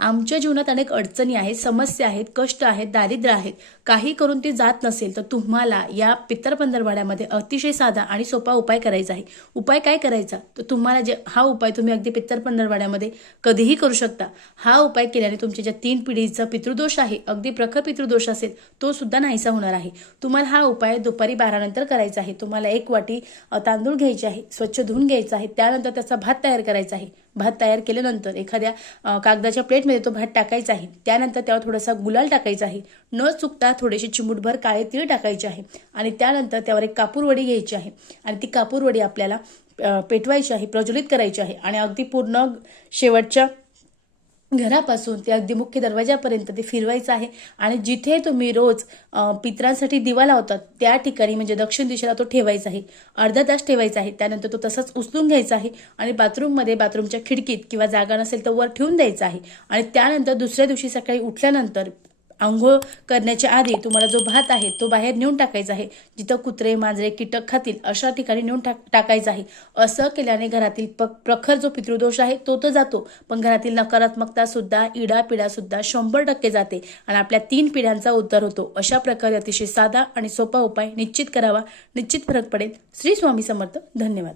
आमच्या जीवनात अनेक अडचणी आहेत समस्या आहेत कष्ट आहेत दारिद्र्य आहेत. काही करून ती जात नसेल तर तुम्हाला या पित्तर पंधरवाड्यामध्ये अतिशय साधा आणि सोपा उपाय करायचा आहे. उपाय काय करायचा? तर तुम्हाला जे हा उपाय तुम्ही अगदी पित्तर पंधरवाड्यामध्ये कधीही करू शकता. हा उपाय केल्याने तुमच्या ज्या तीन पिढीचा पितृदोष आहे अगदी प्रखर पितृदोष असेल तो सुद्धा नाहीसा होणार आहे. तुम्हाला हा उपाय दुपारी बारानंतर करायचा आहे. तुम्हाला एक वाटी तांदूळ घ्यायचे आहे स्वच्छ धुवून घ्यायचा आहे. त्यानंतर त्याचा भात तयार करायचा आहे. भात तयार केल्यानंतर एखाद्या कागदाच्या प्लेट प्लेटमध्ये तो भात टाकायचा आहे. त्यानंतर त्यावर थोडासा गुलाल टाकायचा आहे. न चुकता थोडेसे चिमूटभर काळे तीळ टाकायचे आहे. आणि त्यानंतर त्यावर एक कापूरवडी घ्यायची आहे. आणि ती कापूरवडी आपल्याला पेटवायची आहे प्रज्वलित करायची आहे. आणि अगदी पूर्ण शेवटच्या घरापासून ते अगदी मुख्य दरवाजापर्यंत ते फिरवायचं आहे. आणि जिथे तुम्ही रोज पित्रांसाठी पितरांसाठी दिवा लावतात त्या ठिकाणी म्हणजे दक्षिण दिशेला तो ठेवायचा आहे. अर्धा तास ठेवायचा आहे. त्यानंतर तो तसाच उचलून घ्यायचा आहे आणि बाथरूममध्ये बाथरूमच्या खिडकीत किंवा जागा नसेल तर वर ठेवून द्यायचा आहे. आणि त्यानंतर दुसऱ्या दिवशी सकाळी उठल्यानंतर आंघोळ करण्याच्या आधी तुम्हाला जो भात आहे तो बाहेर नेऊन टाकायचा आहे. जिथं कुत्रे मांजरे कीटक खातील अशा ठिकाणी नेऊन टाक टाकायचं आहे. असं केल्याने घरातील प प्रखर जो पितृदोष आहे तो तर जातो. पण घरातील नकारात्मकता सुद्धा इडा पिडा सुद्धा शंभर टक्के जाते आणि आपल्या तीन पिढ्यांचा उद्धार होतो. अशा प्रकारे अतिशय साधा आणि सोपा उपाय निश्चित करावा. निश्चित फरक पडेल. श्री स्वामी समर्थ. धन्यवाद.